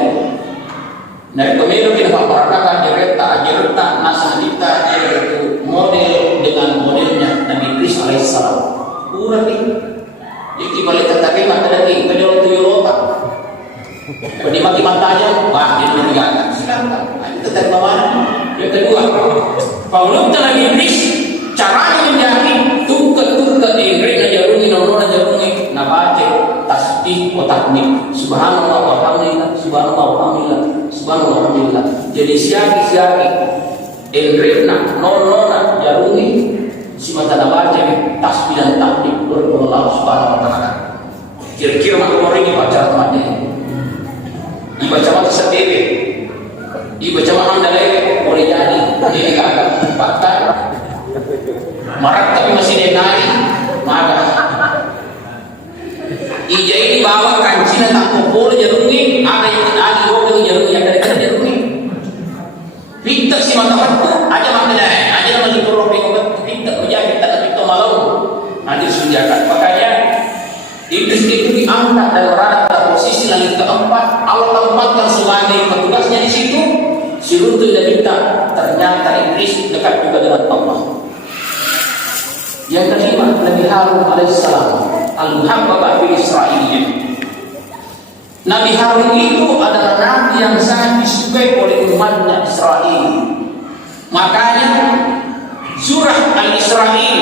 Dari pemilu kita memperagakan jereta, nasionalita, yaitu model dengan modelnya Nabi Idris alaihissalam. Kurang ni. Jadi boleh tetapi mata lagi penjual Toyota. Beri maki matanya, wah dia meninggalkan. Silakan. Itu tetap bawaan. Yang kedua, pengurutan Nabi Idris caranya menjahit tungke Ingrid najarungi nona najarungi nabace tasbih otaknik. Subhanallah walhamdulillah, subhanallah walhamdulillah, subhanallah walhamdulillah. Jadi siaki Ingrid nona jarungi si mata nabace tasbih dan takbir kepada Allah Subhanahu Wa Taala. Kira-kira makhluk ini baca temannya. Dibaca mata sendiri, dibaca hamdalah boleh jadi. Ini agak patah. Marak tapi masih denari, marah. Ija ini bawa kancing tak boleh jarungi. Ada yang ada boleh jarungi, ada yang jarungi. Pintar si mata patah, aja hamdalah, aja nama dikurung pintar menjadi tak pintar malu. Nanti disediakan. Makanya Idris itu diangkat dan berada pada posisi langit keempat. Allah tempatkan sebagai petugasnya di situ. Si Lut tidak minta. Ternyata Idris dekat juga dengan Allah. Yang kelima, Nabi Harun alaihissalam al-muhabbab fi Israiliyah. Nabi Harun itu adalah nabi yang sangat disukai oleh umatnya Israel. Makanya surah Al-Israil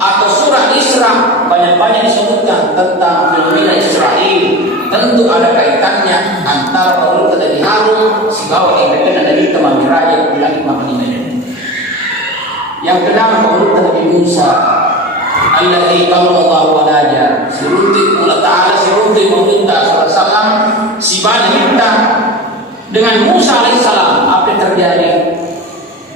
atau surah Isra banyak-banyak disebutkan tentang fenomena Israel. Tentu ada kaitannya antara pengurutan Nabi sibawa yang berkena dari teman raya lagi makan ini. Yang kedua menurut Nabi Musa, alladzi kallallahu walaja, sirunti Allah Taala sirunti meminta sallallahu si bani minta dengan Musa alaihissalam apa yang terjadi?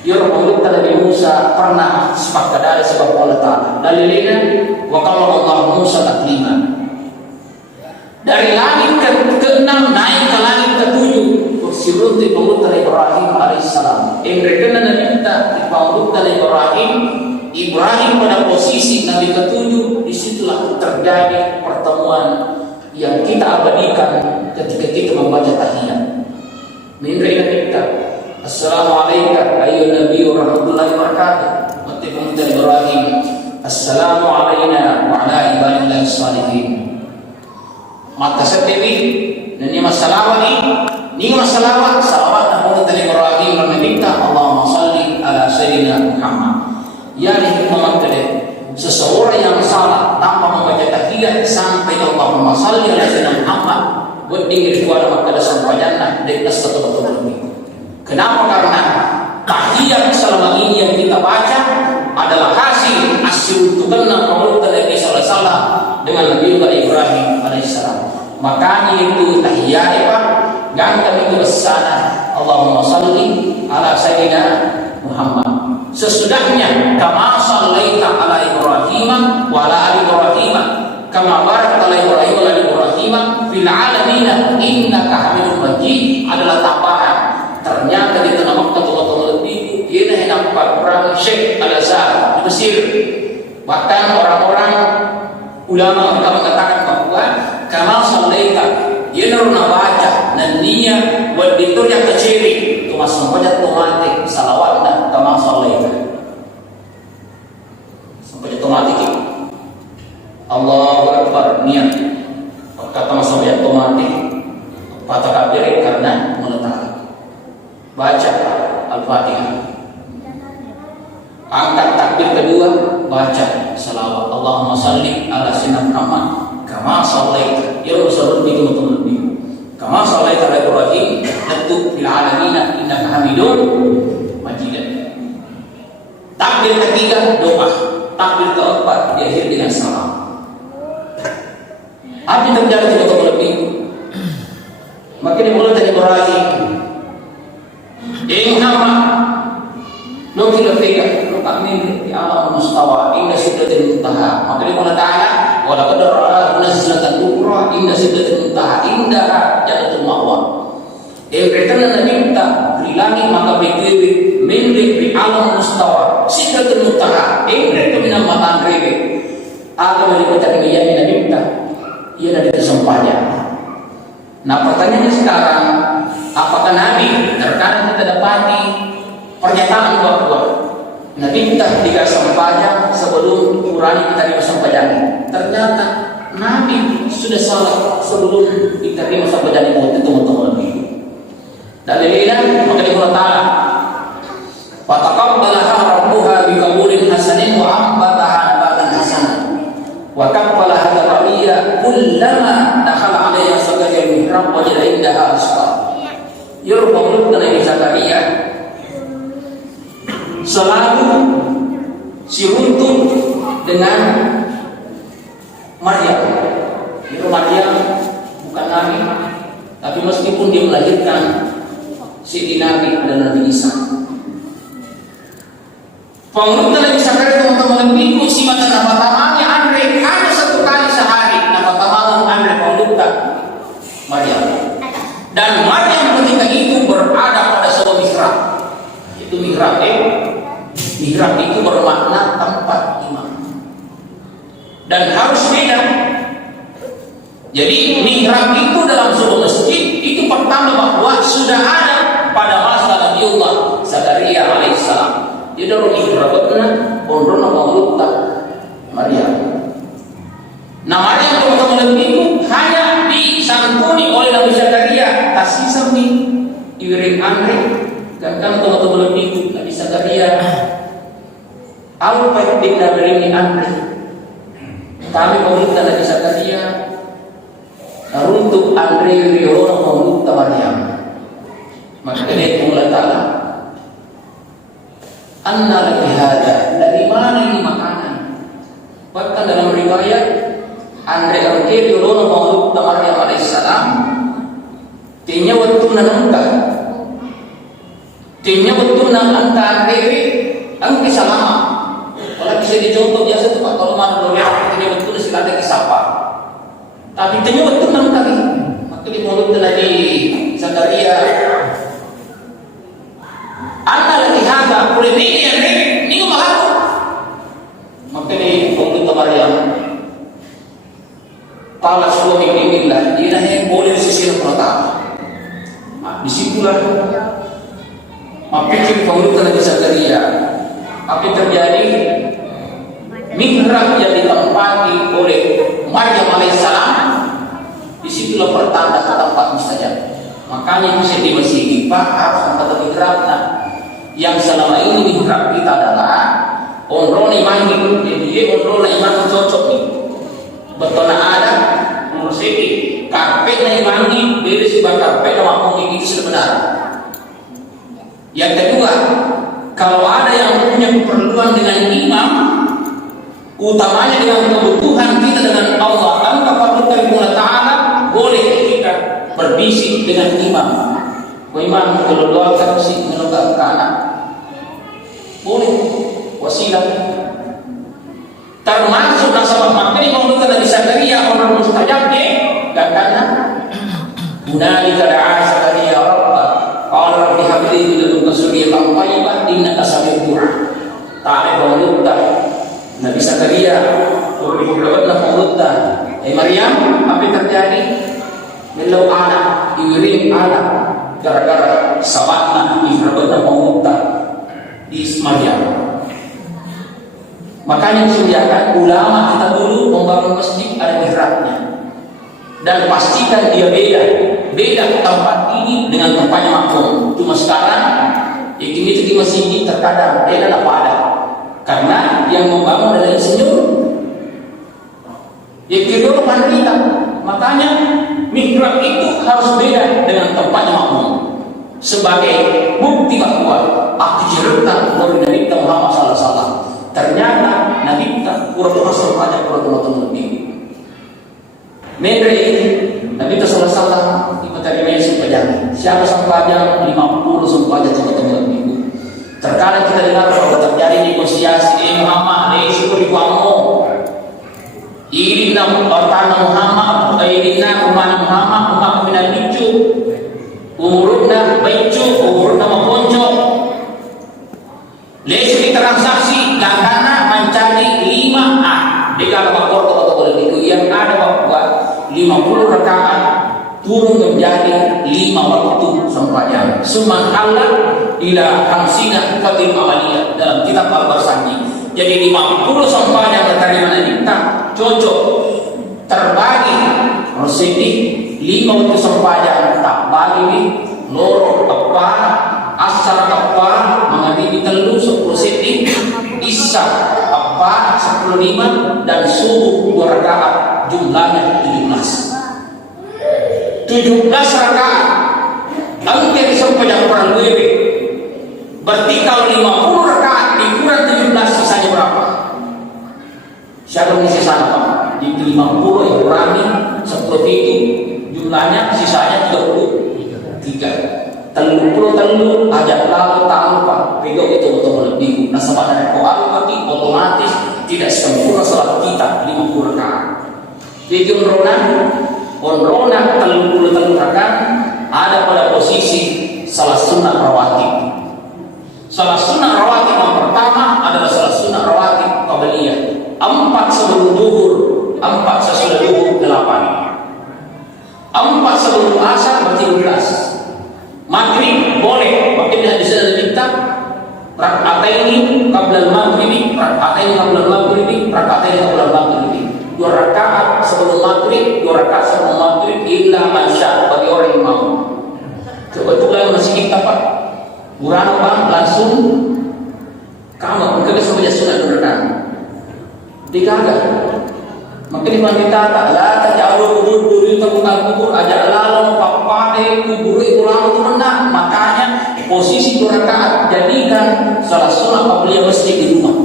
Ya menurut Nabi Musa pernah sepakat dari sebab Allah Taala. Dalilnya wa kallallahu Musa taklima. Dari langit ke-6 naik ke langit ke-7 sirunti menurut Ibrahim alaihissalam. Yang berkena minta di menurut Ibrahim pada posisi Nabi ke-7, disitulah terjadi pertemuan yang kita abadikan ketika kita membaca tahiyat. Minta kita, Assalamualaikum ayyuhan Nabi wa rahmatullahi wa barakatuh. Menurut Ibrahim, Assalamu alayna wa ala ibadillahi shalihin. Maka setewi, ini masalah ini masalah salawat menurut Ibrahim dan meminta Allahumma salli ala sayyidina Muhammad. Yani memaknai seseorang yang salah tanpa membaca tahiyat sampai Allahumma salli ala sayyidina Muhammad buat dingin kepada maka sampai jannah dari satu betul-betul. Kenapa? Karena tahiyat selama ini yang kita baca adalah hasil asyukurna menurut Nabi sallallahu alaihi wasallam dengan Nabi Ibrahim alaihissalam. Makanya itu tahiyat Pak, ganti itu besana Allahumma salli ala sayyidina Muhammad. Sesudahnya kama sallaita ala Ibrahim wa ala ali Ibrahim kama barakta ala Ibrahim wa ala Ibrahim fil alamin innaka Hamidum Majid adalah tambahan. Ternyata di tengah waktu Allah lebih ini nampak perang Syekh Al-Azhar di Mesir. Bahkan orang-orang ulama mereka mengatakan bahwa kama sallaita dia nurna baca dan niat buat itu yang kecil itu masuk baca otomatis salawatnya kama sallaita sampai otomatis Allahu Akbar niat kata masuk baca otomatis kata kabir karena meletakkan baca Al-Fatihah. Angkat takbir kedua, baca salawat Allahumma salli ala sayyidina Muhammad kama sallaita. Ya Rasulullah begitu lebih. Kama sallaita ala Ibrahim tentu fil alamin innaka Hamidum Majid. Takbir ketiga doa, takbir keempat diakhiri dengan salam. Apa yang terjadi ketika lebih? Maka dimulai dari Ibrahim. Muhammad nukil lafika nukat min di alam mustawa inda sidratil muntaha. Maka dia Ta'ala wa laqad ra'a nazlatan ukhra inda sidratil muntaha indaha jannatul ma'wa. Berkena minta bilangi maka berdiri min di alam mustawa sidratil muntaha. Berkena matan rebe akan melibatkan yang minta ia dari kesempatan. Nah pertanyaannya sekarang, apakah Nabi terkadang kita dapati pernyataan bahwa Nabi kita tiga sampainya sebelum Qur'an kita terima sampainya. Ternyata Nabi sudah salah sebelum kita terima sampainya itu teman-teman ini. Dalilnya maka Allah Taala fataqabbalaha rabbuha biqabulin hasanin wa ambataha nabatan hasanan wa kaffalaha rabbiya kullama dakhala 'alayha Zakaria mihrab wajada indaha rizqa. Yurfa'u Nabi Zakaria selalu siruntuk dengan Maryam. Itu Maryam bukan Nabi, tapi meskipun dia melahirkan Siti Nabi dan Nabi Isa. Penurut Nabi Zakaria teman-teman minggu si mata nama-namanya Andre hanya satu kali sehari nama-nama Andre penurut Maryam. Dan Maryam ketika itu berada pada sebuah mihrab. Itu mihrab mihrab itu bermakna tempat imam. Dan harus beda. Jadi mihrab itu dalam sebuah masjid itu pertama bahwa sudah ada pada masa Nabiullah Zakaria alaihissalam. Dia dalam mihrabnya pondok nama Maryam. Nah Maryam teman-teman itu hanya disantuni oleh Nabi Zakaria kasih sami iring Andre dan kan teman-teman itu Nabi Zakaria apa yang Nabi Andre kami meminta Nabi Zakaria untuk Andre Rihono meminta Maryam. Maka kata Allah Ta'ala, anna laki hada, dari mana ini makanan? Bahkan dalam riwayat Andre Arke Yolono Maulud Maryam alaihissalam, tinya waktu nanangka, tinya waktu nanangka Andre angki salama. Kalau bisa dicontoh biasa tuh kalau mana dulu tinya waktu silada kisapa. Tapi tinya waktu nanangka ni, maka di Maulud Nabi Zakaria, anna laki hada, boleh ni mahal. Maka di Maulud Maryam Pala suami inilah dia yang boleh sisi pertama. Disitulah pikir pengurutan Nabi Zakaria. Apa yang terjadi? Mihrab yang ditempati oleh Maryam alaihissalam, disitulah pertanda tempat mustajab. Makanya bisa dimasuki Pak harus tempat mihrab. Yang selama ini mihrab kita adalah onrol iman itu, jadi onrol iman cocok nih. Betul ada nomor segi karpet na imangi beda si karpet na mampu itu sudah benar. Yang kedua, kalau ada yang punya keperluan dengan imam, utamanya dengan kebutuhan kita dengan Allah dan keperluan Allah Ta'ala, boleh kita berbisik dengan imam. Imam kalau doakan si menolak ke anak, boleh wasilah. Termasuk nasabah makni menurut Nabi Zakaria orang mustajab dan karena hunalika da'a Zakaria rabbah qala rabbi hab li min ladunka dzurriyyatan thayyibah innaka sami'ud du'a. Ta'ala menurut Nabi Zakaria berdoa menurut Maryam, apa yang terjadi? Melau anak iring anak gara-gara sabatna ihrabna menurut di Maryam. Makanya disediakan ulama kita dulu membangun masjid ada mihrabnya, dan pastikan dia beda tempat ini dengan tempatnya makmum. Cuma sekarang itu di masjid terkadang beda apa ada, karena yang membangun adalah insinyur, yang kedua pemerintah. Makanya mihrab itu harus beda dengan tempatnya makmum sebagai bukti bahwa aku cerita dari Nabi Muhammad SAW. Ternyata Nabi kita pura-pura sampainya pura-pura lebih. Mere Nabi kita salah di materi meja sampainya. Siapa sampainya 50 sampainya coba lebih. Terkadang kita dengar bahwa terjadi negosiasi Muhammad resiko di kamu. Ini nama tanah Muhammad, ini nama rumah Muhammad minat bicu. Umurna bicu, umurna maponco. Lesri transaksi karena mencari 5A di kalau bakor itu yang ada bahwa 50 rakaat turun menjadi 5 waktu sembahyang. Subhanallah ila hamsina qatil amaliyah dalam kitab Al-Barsani. Jadi 50 sembahyang diterima kita cocok terbagi residi 5 waktu sembahyang tak bagi loro apa asar apa menghadiri telu 10 senti isya apa 15 dan subuh 2 rakaat jumlahnya 17 rakaat lalu jadi sembahyang kurang lebih berarti kalau 50 rakaat dikurang 17 sisanya berapa? Siapa yang sisanya Pak? Di 50 yang kurangi 10 itu jumlahnya sisanya 33 telu ajak lalu tak lupa bego itu betul lebih nasabah dari koal berarti otomatis tidak sempurna salat kita 50 rakaat. Jadi onrona telu rakaat ada pada posisi salah sunnah rawatib. Salah sunnah rawatib yang pertama adalah salah sunnah rawatib qabliyah 4 sebelum zuhur, 4 sesudah zuhur 8, 4 sebelum asar berarti 12. Maghrib boleh, makanya di sana kita rakaatain qabla al-maghrib, rakaatain qabla al-maghrib, rakaatain qabla al-maghrib. 2 rakaat sebelum maghrib, 2 rakaat sebelum maghrib illa masya bagi orang yang mau. Kebetulan masih kita Pak, kurang Bang langsung kamu mungkin sampai sunat berenang. Digagal. Makanya wanita taklah jauh kubur itu bukan kubur aja lalu papade kubur itu lalu itu menang. Makanya posisi 2 rakaat jadikan salah sunat qabliyah masjid di rumah.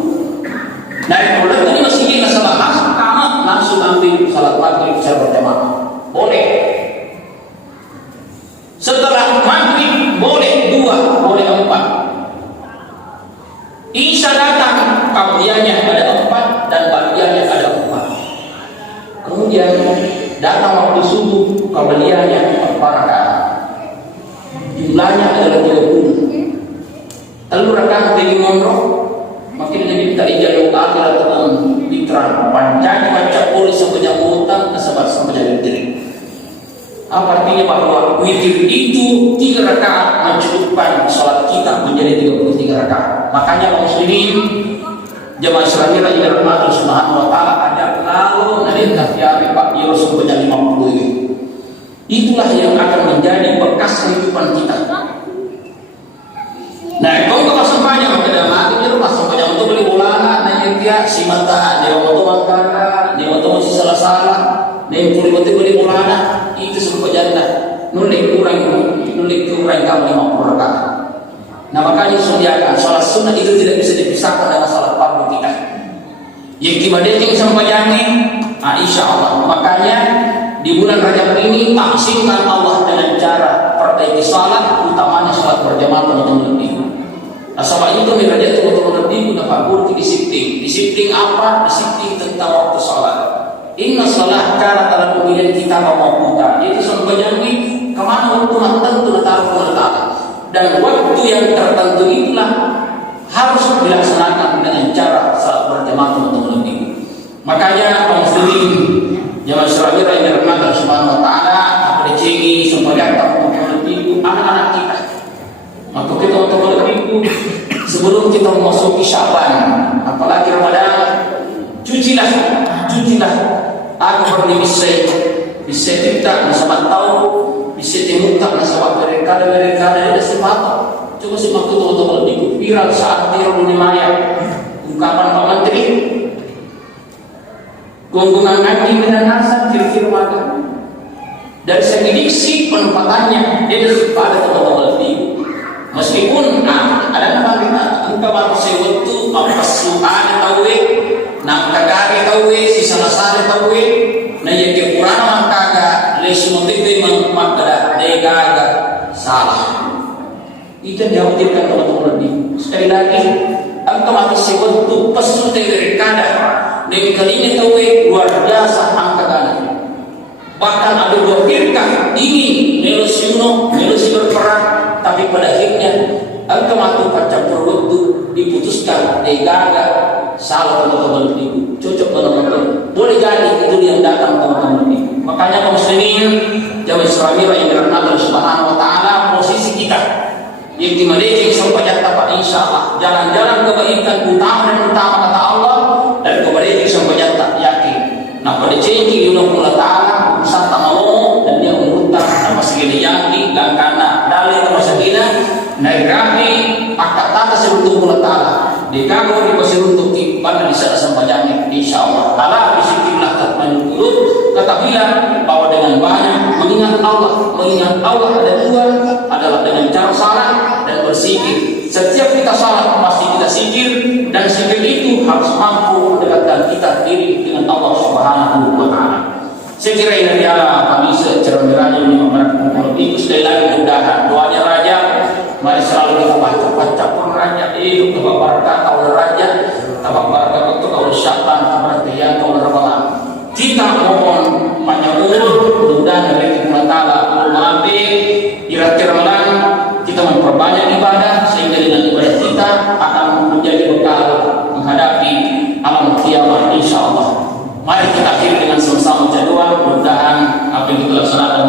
Dari mulai tadi masih kita salat asar tamat langsung ambil salat maghrib secara berjamaah. Boleh. Setelah maghrib boleh 2, boleh 4. Isya datang qabliyahnya ada 4 dan ba'diyahnya ada 4. Kemudian datang waktu subuh qabliyahnya 4 rakaat. Jumlahnya adalah 30. Lalu rakaat dari mondok makin jadi kita ijazah akhir atau diterang panjang baca boleh sampai jam utang sampai jam witir. Apa artinya bahwa witir itu 3 rakaat mencukupkan sholat kita menjadi 33 rakaat. Makanya kaum muslimin jamaah Islamiyah yang dirahmati Allah Subhanahu wa taala ada lalu dari tahiyat Pak Yos sampai jam 50 ini. Itulah yang akan menjadi bekas kehidupan kita. Nah, kau ke pasang banyak pada mati di rumah sampai jam itu beli bola, nanya dia si mata, dia waktu mangkara, dia waktu masih salah, dia beli bola, itu sampai janda, nulik kurang kamu 50 rakaat. Nah makanya sediakan sholat sunnah itu tidak bisa dipisahkan dengan sholat fardu kita. Yang dibandingkan sampai jami, insya Allah. Makanya di bulan Rajab ini maksimalkan Allah dengan cara perbaiki sholat, utamanya sholat berjamaah teman-teman lebih. Nah, sebab itu mirajat teman-teman lebih guna fakir disiplin apa? Disiplin tentang waktu sholat. Inna sholat karena dalam pemilihan kita mauputa. Itu sampai jami kemana waktu tertentu taruh letakkan. Dan waktu yang tertentu itulah harus dilaksanakan dengan cara sholat berjamaah teman-teman lebih. Makanya kaum muslimin jamaah Islamiyah yang dirahmati Allah Subhanahu wa taala, apa dicengi sampai datang teman-teman lebih anak-anak kita. Maka kita untuk lebih sebelum kita memasuki Syaban, apalagi Ramadan, cucilah agar bisa kita nasabah tahu bisa dimutak nasabah mereka ada sepatu. Coba simak teman-teman lebih viral saat viral di Maya ungkapan Pak Menteri gonggongan kaki dan asap kira-kira makan dari segi diksi penempatannya dia pada teman-teman lebih. Meskipun ada nama engkau baru sewaktu apa suan tahu nak kagari tahu si salah tahu na yang kekurangan kaga lesu motive mengmakada degaga salah itu dihadirkan teman-teman lebih. Sekali lagi engkau baru sewaktu pesu terekada dengan kalinya tahu luar biasa angkagana. Bahkan ada 2 firqah ingin melusi berperang, tapi pada akhirnya engkau matu campur waktu diputuskan degaga salah teman-teman itu cocok teman-teman boleh jadi itu yang datang teman-teman itu. Makanya kaum muslimin jamaah Islamiyah yang dirahmati Allah Subhanahu wa taala, posisi kita yang dimiliki sampai jatuh Pak insyaallah jalan-jalan kebaikan utama kata Allah dan kebaikan sampai jatuh yakin. Nah pada janji Allah taala santa mau dan dia menurutkan nama segala yakin dan karena dalil masakina nairafi akad atas untuk Allah taala dikago di pasir untuk pada di sana sampai jami insyaallah ala bisikillah tatmainul qulub. Ketahuilah bahwa dengan banyak mengingat Allah ada 2 adalah dengan cara salat dan berzikir. Setiap kita salat pasti kita zikir dan zikir itu harus mampu mendekatkan kita diri dengan Allah Subhanahu wa taala. Saya kira ini adalah kami secara raja ini memperhatikan itu sekali lagi mudah-mudahan doanya raja mari selalu kita baca pun raja itu kebabar kata oleh raja kebabar kata oleh syaitan keberhatian oleh Ramadan. Kita mohon panjang umur mudah-mudahan dari Allah taala maafin kira-kira Ramadan kita memperbanyak ibadah sehingga dengan ibadah kita akan menjadi bekal menghadapi alam kiamat insyaallah. Mari kita akhiri